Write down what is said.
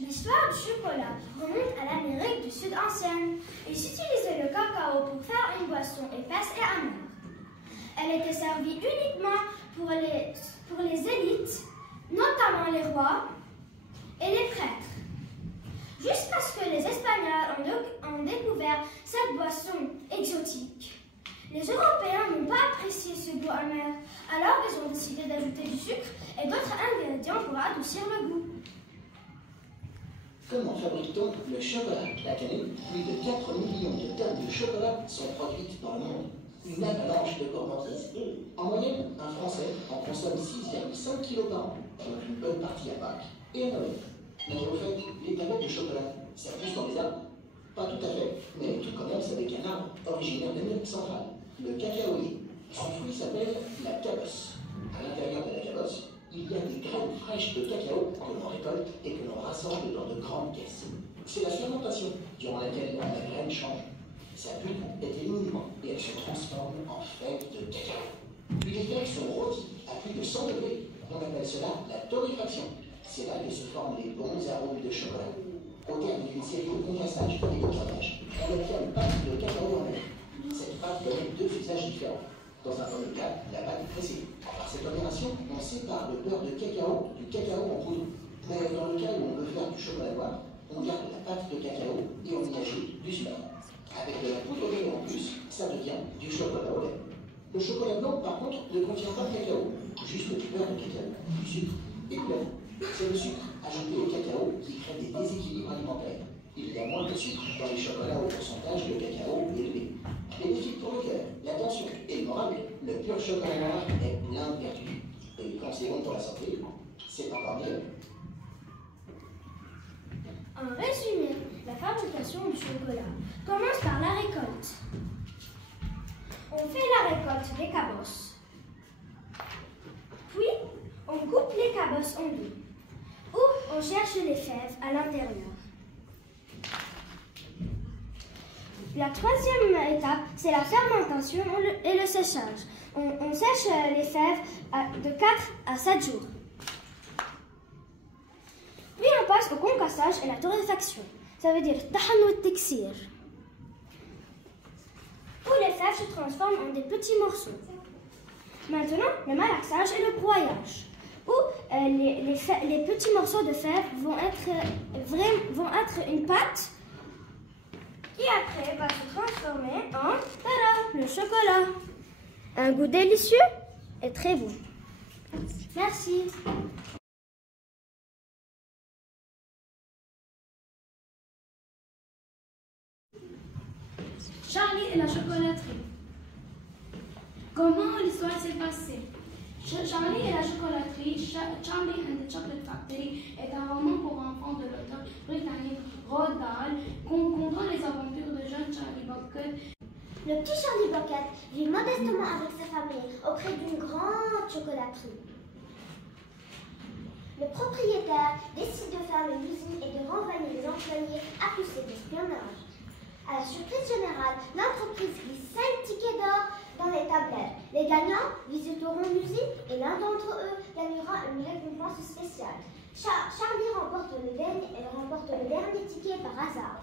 L'histoire du chocolat remonte à l'Amérique du Sud ancienne. Ils utilisaient le cacao pour faire une boisson épaisse et amère. Elle était servie uniquement pour les élites, notamment les rois et les prêtres. Jusqu'à ce que les Espagnols ont découvert cette boisson exotique. Les Européens n'ont pas apprécié ce goût amer, alors ils ont décidé d'ajouter du sucre et d'autres ingrédients pour adoucir le goût. Comment fabrique-t-on le chocolat? La cannelle, plus de 4 millions de tonnes de chocolat sont produites dans le monde. Une avalanche de gourmandises. En moyenne, un Français en consomme 6,5 kg par an, dont une bonne partie à Pâques et à Noël. Mais au fait, les tablettes de chocolat, ça pousse dans les arbres? Pas tout à fait, mais tout commence avec un arbre originaire d'Amérique centrale, le cacaoyer. Son fruit s'appelle la cabosse. À l'intérieur de la cabosse, il y a des graines fraîches de cacao que l'on récolte et que l'on rassemble dans de grandes caisses. C'est la fermentation durant laquelle la graine change. Sa pulpe est éliminée et elle se transforme en fèves de cacao. Puis les fèves sont rôties à plus de 100 degrés. On appelle cela la torréfaction. C'est là que se forment les bons arômes de chocolat. Au terme d'une série de concassages et de cravages, on obtient une pâte de cacao en mer. Cette pâte connaît deux usages différents. Dans un premier cas, la pâte est pressée. Par cette opération, on sépare le beurre de cacao du cacao en poudre. Mais dans le cas où on veut faire du chocolat noir, on garde la pâte de cacao et on y ajoute du sucre. Avec de la poudre de lait en plus, ça devient du chocolat au lait. Le chocolat blanc, par contre, ne contient pas de cacao, juste du beurre de cacao, du sucre et du lait. C'est le sucre ajouté au cacao qui crée des déséquilibres alimentaires. Il y a moins de sucre dans les chocolats au pourcentage de cacao élevé. Bénéfique pour le cœur, la tension et le moral, le pur chocolat noir est plein de vertus. Et quand c'est bon pour la santé, c'est encore mieux. En résumé, la fabrication du chocolat commence par la récolte. On fait la récolte des cabosses. Puis, on coupe les cabosses en deux. Ou on cherche les fèves à l'intérieur. La troisième étape, c'est la fermentation et le séchage. On sèche les fèves de 4 à 7 jours. Puis on passe au concassage et la torréfaction. Ça veut dire tahan wa tiksir, où les fèves se transforment en des petits morceaux. Maintenant, le malaxage et le broyage, où les petits morceaux de fèves vont être une pâte qui après va se transformer en tada, le chocolat. Un goût délicieux et très bon. Merci. Charlie et la chocolaterie. Comment l'histoire s'est passée? Charlie et la chocolaterie, Charlie and the Chocolate Factory, est un roman pour enfants de l'auteur britannique Roald Dahl, contant les aventures de jeune Charlie Bucket. Le petit Charlie Bucket vit modestement avec sa famille auprès d'une grande chocolaterie. Le propriétaire décide de fermer l'usine et de renvoyer les employés accusés d'espionnage. À la surprise générale, l'entreprise glisse 5 tickets d'or dans les tablettes. Les gagnants visiteront l'usine et l'un d'entre eux gagnera une récompense spéciale. Charlie remporte le dernier ticket par hasard.